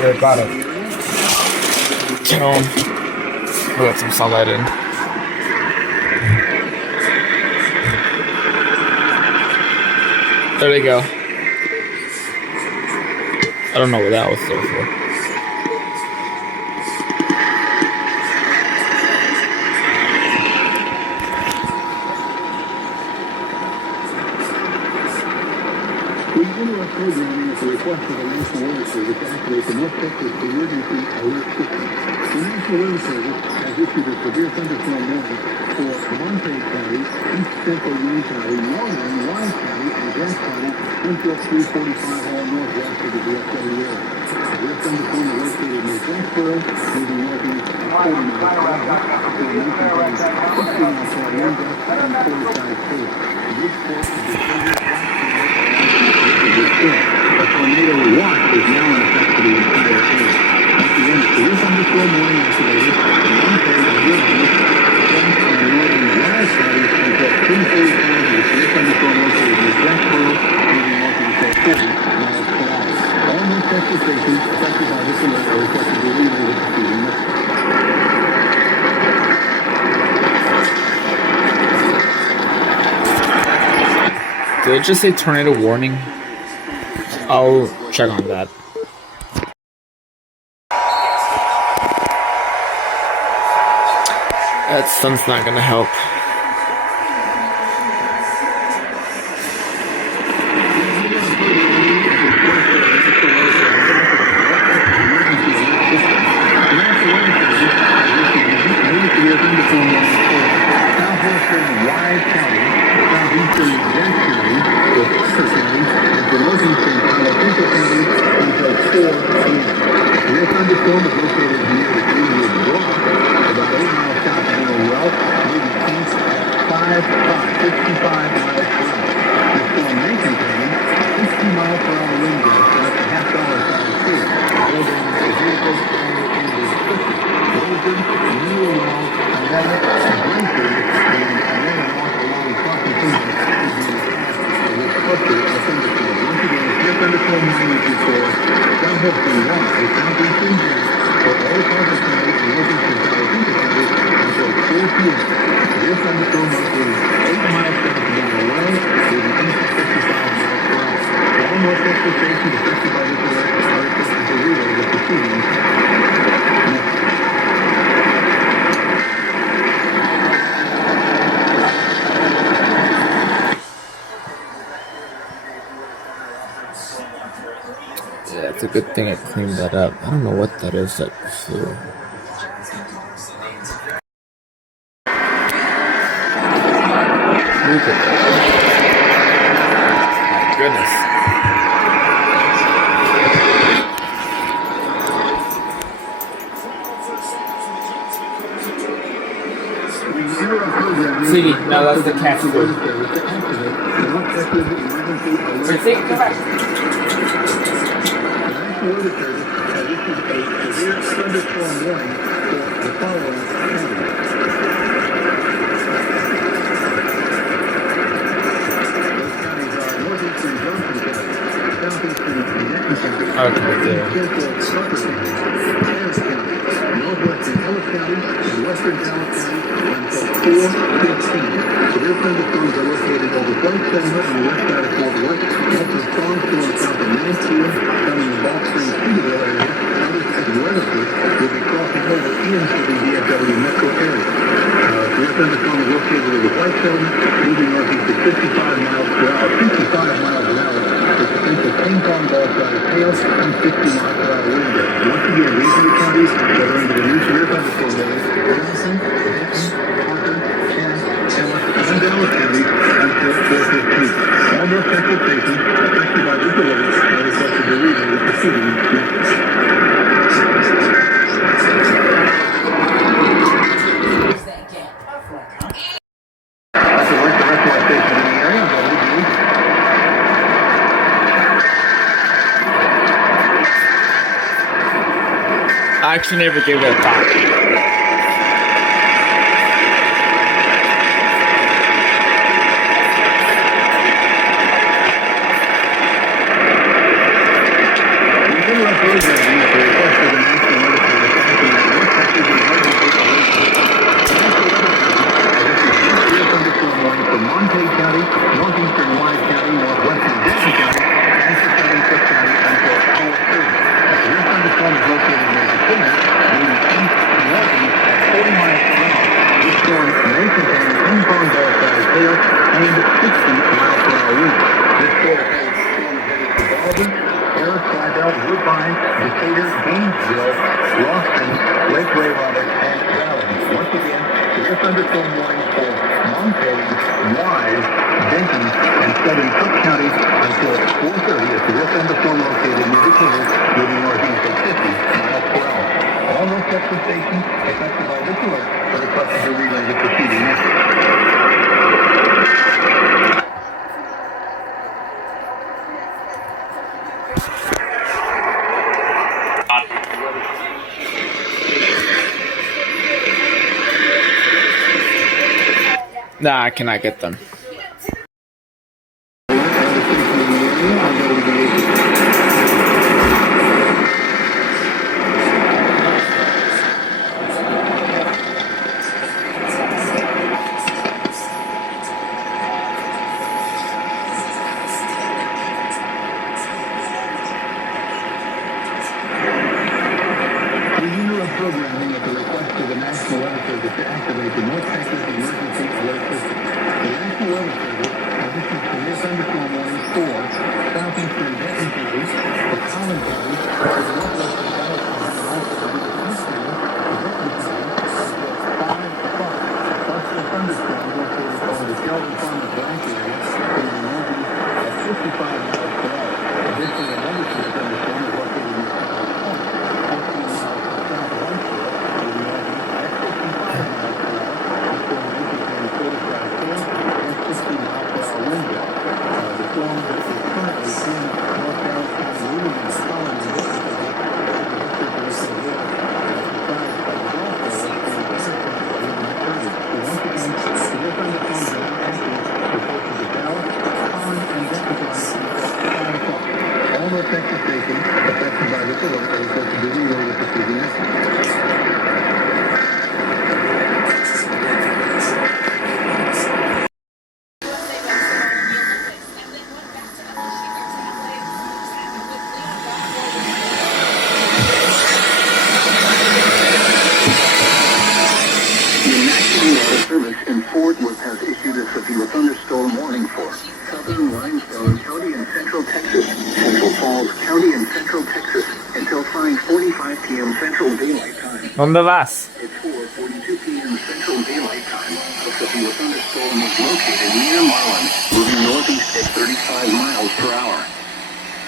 We're about to tone. We'll let some sunlight in. There we go. I don't know what that was there for. We enter our programming at the request of the National Weather Service to activate the North Texas Emergency Alert System. The National Weather Service has issued a severe thunderstorm warning for Montague County, East Central Union County, Northern Wise County, and Grant County, until 3:45 all northwest of the DFW area. This thunderstorm is located near Jacksboro, moving northeast 40 miles per hour. The Lincoln County, 60 miles per hour, northwest, and 45 forward. This force is the a tornado watch is now in effect for the entire area. Once again, the severe thunderstorm warning activated. Montague, Woodland, Kent, and Northern Wise County until 3:45 with the severe thunderstorm located near Jacksboro, moving north until 40 miles per hour. All North Texas stations affected by this alert are requested to relay the preceding message. Did it just say tornado warning? I'll check on that. That sun's not gonna help. Thunderstorm is located near the Greenwood Block, about 8 miles south of Little Well, moving east at 65 miles per hour. The storm may contain 60 miles per hour wind gusts at the half-dollar side of sea. All damage to vehicles and equipment. Rosen, New Well, Canada, Brentford, and another walk along Crossing Creek is structured as a thunderstorm. Once again, this thunderstorm magnitude for downhill from Wise, southeastern for all parts of county and Livingston County until 4 p.m. This thunderstorm located 8 miles south of Donald Well, with an east of 55 miles per hour. All North Texas stations affected by this alert are requested to relay the preceding message. Yeah, it's a good thing I cleaned that up. I don't know what that is that flew. Look at that. My goodness. See, now that's the cat's food. Come back. Weather Service has issued a severe thunderstorm warning for the following counties. Those counties are northeastern Johnson County, southeastern Denton County, central Sutton County, Harris County, northwestern Ellis County, and western Dallas County until 4:15. Severe thunderstorms are located over White Settlement on the west side of Fort Worth. Also strong storms south of Mansfield, coming in Ball Springs, Cedarville area. Others at Weatherford will be crossing over into the DFW metro area. Severe thunderstorm is located over White Settlement, moving northeast at 55 miles per hour, 55 miles an hour, with potential ping-pong ball-sized hail and 50 miles per hour wind gusts. Once again, these are the counties that are under the new severe thunderstorm warning. Johnson, Denton, Parker, Kent, Ellis, and Dallas counties until 4:15. All North Central stations affected by this alert are requested to relay the preceding message. That's the rest of my stations in the area. I actually never gave that a thought. Program Montague County, northeastern Wise County, northwestern Denton County, and for southern Cook County until hour 30. This thunderstorm is located near Decatur, moving east to northeast at 40 miles per hour. This storm may contain ping-pong ball-sized hail and 60-mile-per-hour winds. This storm holds storm headed to Baldwin, Harris, Slidell, Woodbine, Decatur, Gainesville, Lawson, Lake Ray Roberts, and Valley. Once again, severe thunderstorm warnings for Montague, Wise, Denton, and southern Cook County until 4:30. A severe thunderstorm located near Decatur, moving northeast at 50 miles per hour. All North Texas stations affected by this alert are requested to relay the preceding message. Nah, I cannot get them. Programming at the request of the National Weather Service to activate the North Texas Emergency Alert System. The National Weather Service has issued severe thunderstorm warnings for southeastern Denton County, the Collin County, the northwestern Dallas County, and also the East County, the Denton County, until 5 o'clock. Plus the thunderstorm located on the Sheldon Farmers Branch area in the northeast at 55 miles per hour. Additionally, another severe thunderstorm is located in Texas stations affected by this alert are supposed to be relayed with the preceding message. Fort Worth has issued a severe thunderstorm warning for southern Limestone County and Central Texas, Central Falls County and Central Texas until 5:45 p.m. Central Daylight Time. ¿Dónde vas? It's 4:42 p.m. Central Daylight Time. A severe thunderstorm is located near Marlin, moving northeast at 35 miles per hour.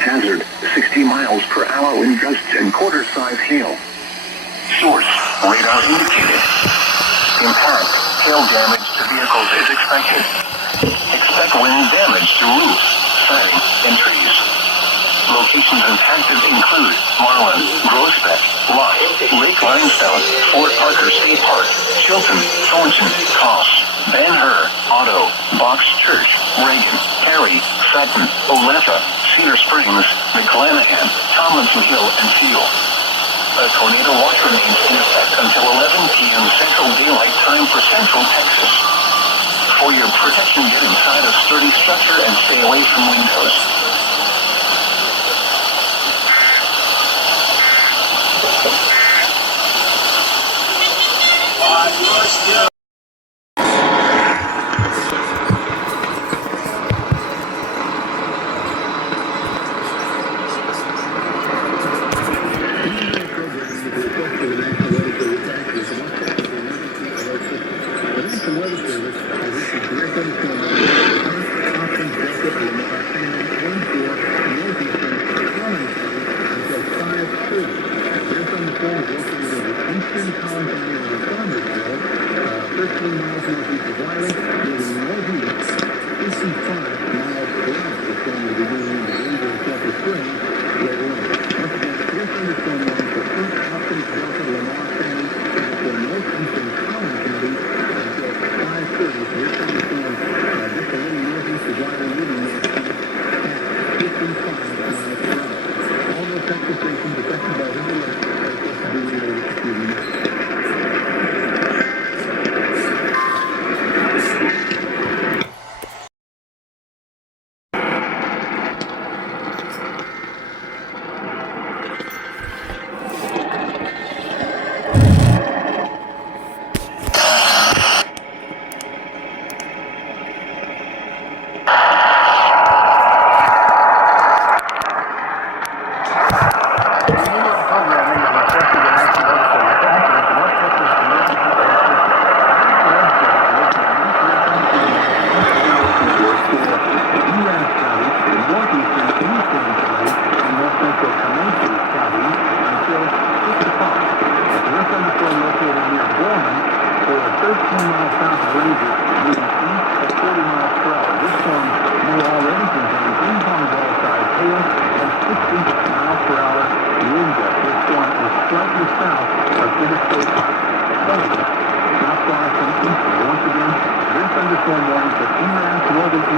Hazard: 60 miles per hour wind gusts and quarter-size hail. Source: radar indicated. Impact: hail damage to vehicles is expected. Expect wind damage to roofs, siding, and trees. Locations impacted include Marlin, Groesbeck, Locke, Lake Limestone, Fort Parker State Park, Chilton, Thornton, Coss, Ben Hur, Otto, Box Church, Reagan, Perry, Sutton, Olathe, Cedar Springs, McClanahan, Tomlinson Hill, and Field. A tornado watch remains in effect until 11 p.m. Central Daylight Time for Central Texas. For your protection, get inside a sturdy structure and stay away from windows. Weather Service has issued direct thunderstorm warnings for Hopkins, Delta, Lamar, Salmon,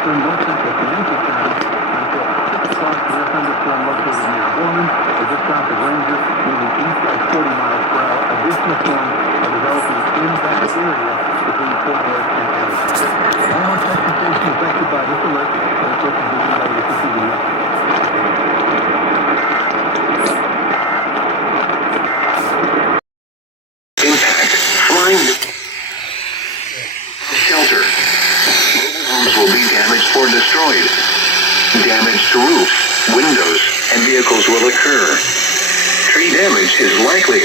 thunderstorm north central Comanche County until 6 o'clock. Severe thunderstorm located near Gorman, or just south of Ranger, moving east at 40 miles per hour. Additional storms are developing in that area between Fort Worth and Addison. All our Texas stations affected by this alert. Of course, we'll be ready to continue next. Impact. Flying. Shelter. Mobile homes will be damaged or destroyed. Damage to roofs, windows, and vehicles will occur. Tree damage is likely.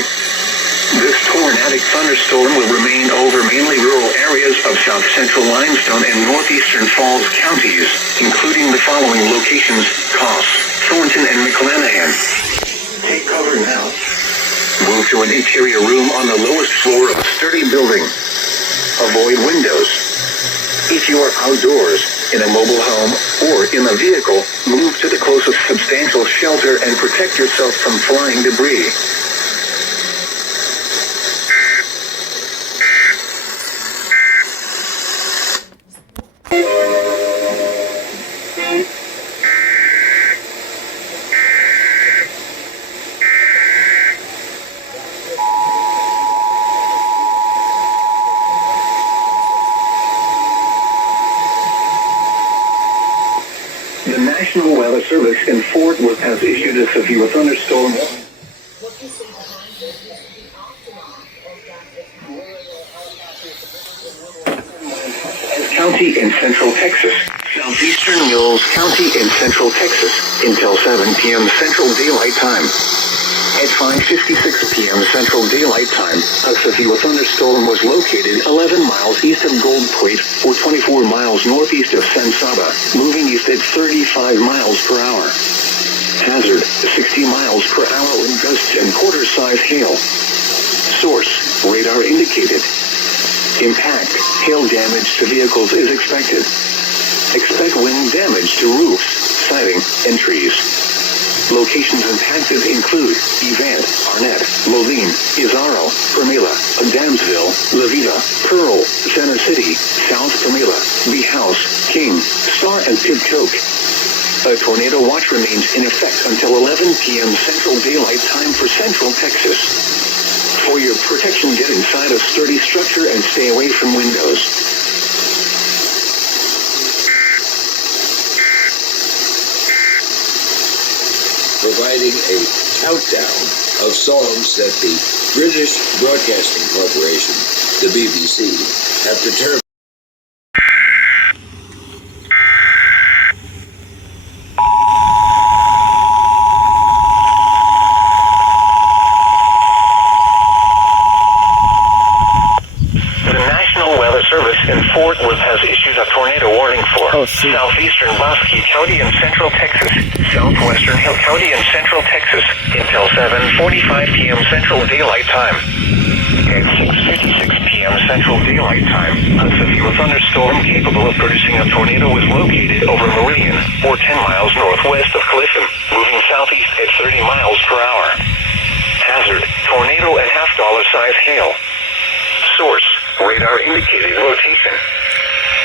This tornadic thunderstorm will remain over mainly rural areas of south central Limestone and northeastern Falls counties, including the following locations: Coss, Thornton, and McClanahan. Take cover now. Move to an interior room on the lowest floor of a sturdy building. Avoid windows. If you are outdoors, in a mobile home, or in a vehicle, move to the closest substantial shelter and protect yourself from flying debris. The National Weather Service in Fort Worth has issued a severe thunderstorm warning. County in Central Texas. Southeastern Mills County in Central Texas until 7 p.m. Central Daylight Time. At 5:56 p.m. Central Daylight Time, a severe thunderstorm was located 11 miles east of Gold Point or 24 miles northeast of San Saba, moving east at 35 miles per hour. Hazard, 60 miles per hour wind gusts and quarter-size hail. Source, radar indicated. Impact, hail damage to vehicles is expected. Expect wind damage to roofs, siding, and trees. Locations impacted include Evant, Arnett, Moline, Izarro, Pramila, Adamsville, La Vita, Pearl, Center City, South Pramila, Bee House, King, Star, and Pibcoke. A tornado watch remains in effect until 11 p.m. Central Daylight Time for Central Texas. For your protection, get inside a sturdy structure and stay away from windows. Providing a countdown of songs that the British Broadcasting Corporation, the BBC, have determined. In Fort Worth has issued a tornado warning for southeastern Bosque County and Central Texas, southwestern Hill County and Central Texas until 7:45 p.m. Central Daylight Time. At 6:56 p.m. Central Daylight Time, a severe thunderstorm capable of producing a tornado was located over Meridian, or 10 miles northwest of Clifton, moving southeast at 30 miles per hour. Hazard, tornado and half-dollar-size hail. Source, radar indicated rotation.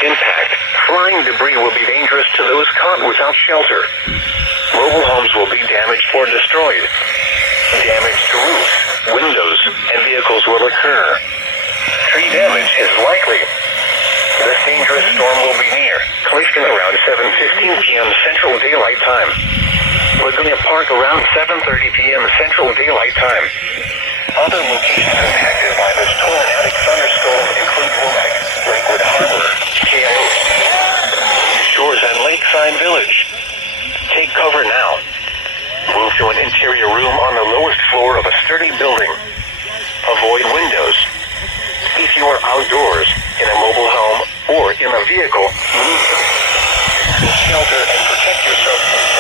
Impact, flying debris will be dangerous to those caught without shelter. Mobile homes will be damaged or destroyed. Damage to roofs, windows, and vehicles will occur. Tree damage is likely. This dangerous storm will be near Clifton around 7:15 p.m. Central Daylight Time. Laguna Park around 7:30 p.m. Central Daylight Time. Other locations impacted by this tornadic thunderstorm include Womack, Lakewood Harbor, KO, Shores, and Lakeside Village. Take cover now. Move to an interior room on the lowest floor of a sturdy building. Avoid windows. If you are outdoors, in a mobile home, or in a vehicle, move to shelter and protect yourself from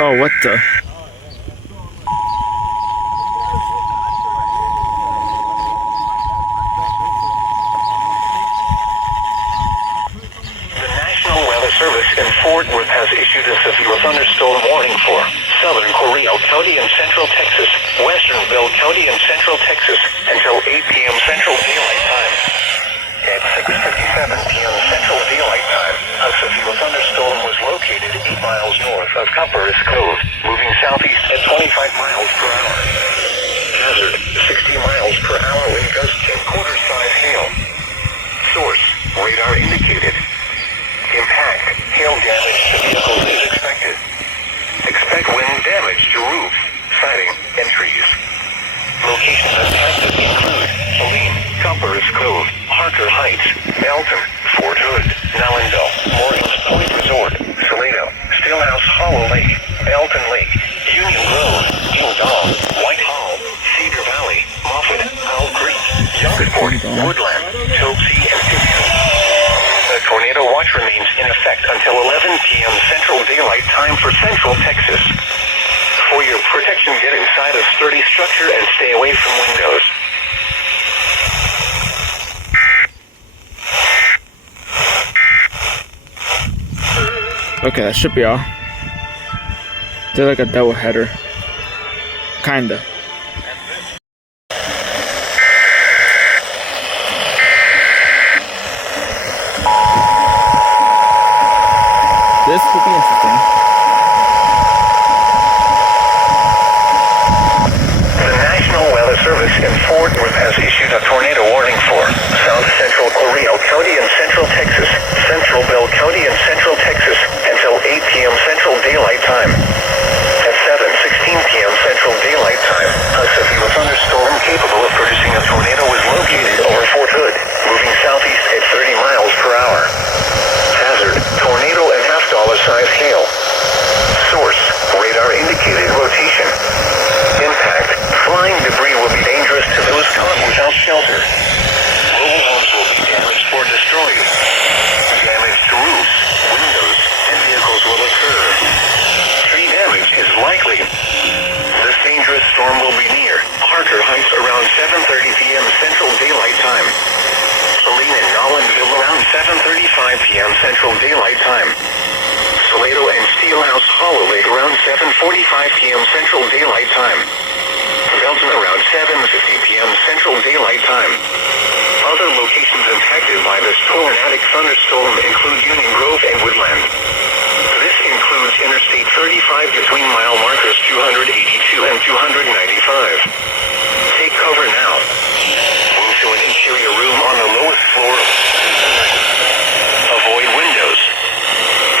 Oh, what the? The National Weather Service in Fort Worth has issued a severe thunderstorm warning for southern Korea County and Central Texas, Westernville County and Central Texas, until 8 p.m. Central Daylight Time. At 6:57 p.m. Central Daylight Time, a severe thunderstorm was located 8 miles north of Copperas Cove, moving southeast at 25 miles per hour. Hazard, 60 miles per hour wind gusts and quarter-size hail. Source, radar indicated. Impact, hail damage to vehicles is expected. Expect wind damage to roofs, siding, and trees. Locations impacted include Saline, Copperas Cove, Harker Heights, Belton, Fort Hood, Nallendale, Morgan's Point Resort, Salado, Stillhouse Hollow Lake, Belton Lake, Union Grove, Ding-Dong, White Hall, Cedar Valley, Moffett, Owl Creek, Youngsport, Woodland, Tokesee, and Pittston. The tornado watch remains in effect until 11 p.m. Central Daylight Time for Central Texas. For your protection, get inside a sturdy structure and stay away from windows. Okay, that should be all. They're like a double header. Kinda. This could be interesting. The National Weather Service in Fort Worth has issued a tornado warning for South Central Coral County and Central Texas, Central Bell County and Central Texas until 8 p.m. Central Daylight Time. At 7:16 p.m. Central Daylight Time, a severe thunderstorm capable of producing a tornado was located over Fort Hood, moving southeast at 30 miles per hour. Hazard, tornado and half-dollar-size hail. Source, radar indicated rotation. Impact, flying debris will be dangerous to those caught without shelter. Mobile homes will be damaged or destroyed. Damage to roofs, windows, and vehicles will occur. Tree damage is likely. This dangerous storm will be near Harker Heights around 7:30 p.m. Central Daylight Time. Saline and Nollenville around 7:35 p.m. Central Daylight Time. Salado and Steelhouse Hollow Lake around 7:45 p.m. Central Daylight Time. Belton around 7:50 p.m. Central Daylight Time. Other locations impacted by this tornadic thunderstorm include Union Grove and Woodland. This includes Interstate 35 between mile markers 282 and 295. Take cover now. Move to an interior room on the lowest floor. Avoid windows.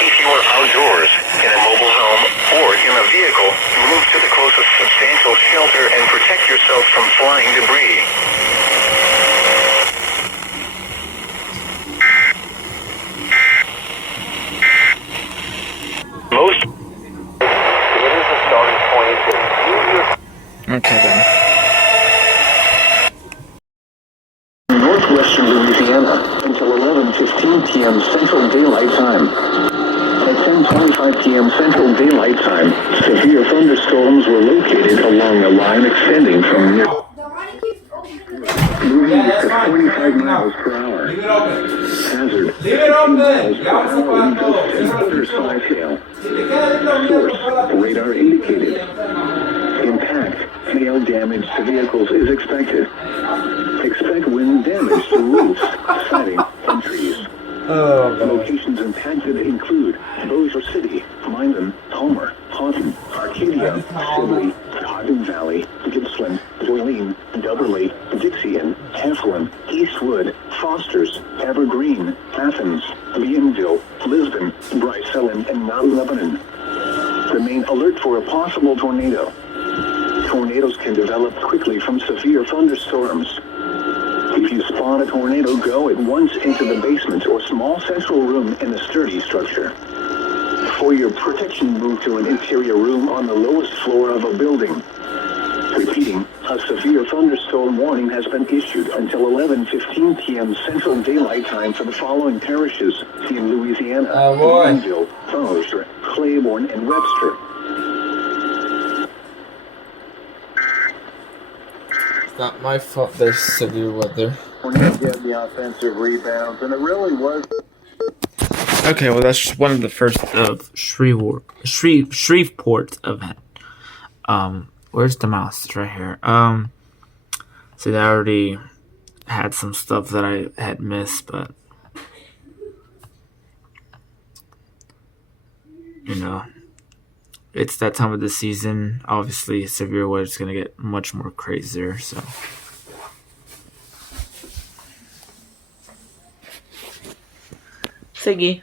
If you are outdoors, in a mobile home, or in a vehicle, move to the closest substantial shelter and protect yourself from flying debris. Most. It is a starting point. Okay then. Northwestern Louisiana until 11:15 p.m. Central Daylight Time. At 10:25 p.m. Central Daylight Time, severe thunderstorms were located along a line extending from near moving to 45 miles per hour. Hazard, 15 miles per hour wind gusts and quarter-size hail. Source, radar indicated. Impact, hail damage to vehicles is expected. Expect wind damage to roofs, siding, and trees. Locations impacted include Bossier City, Minden, Homer, Houghton, Arcadia, Sibley, Cotton Valley, Gippsland, Doylean, Dubberly, Dixien, Heflin, Eastwood, Fosters, Evergreen, Athens, Bienville, Lisbon, Bryce Ellen, and Mount Lebanon. Remain alert for a possible tornado. Tornadoes can develop quickly from severe thunderstorms. If you spot a tornado, go at once into the basement or small central room in a sturdy structure. For your protection, move to an interior room on the lowest floor of a building. Repeating, a severe thunderstorm warning has been issued until 11:15 p.m. Central Daylight Time for the following parishes in Louisiana: Greenville, Bossier, Claiborne, and Webster. Not my fault there's severe weather. Get the offensive rebounds, and it really was. Okay, well that's just one of the first of Shreveport event. Where's the mouse? It's right here. See, I already had some stuff that I had missed, but you know, it's that time of the season. Obviously, severe weather is gonna get much more crazier. So, Siggy.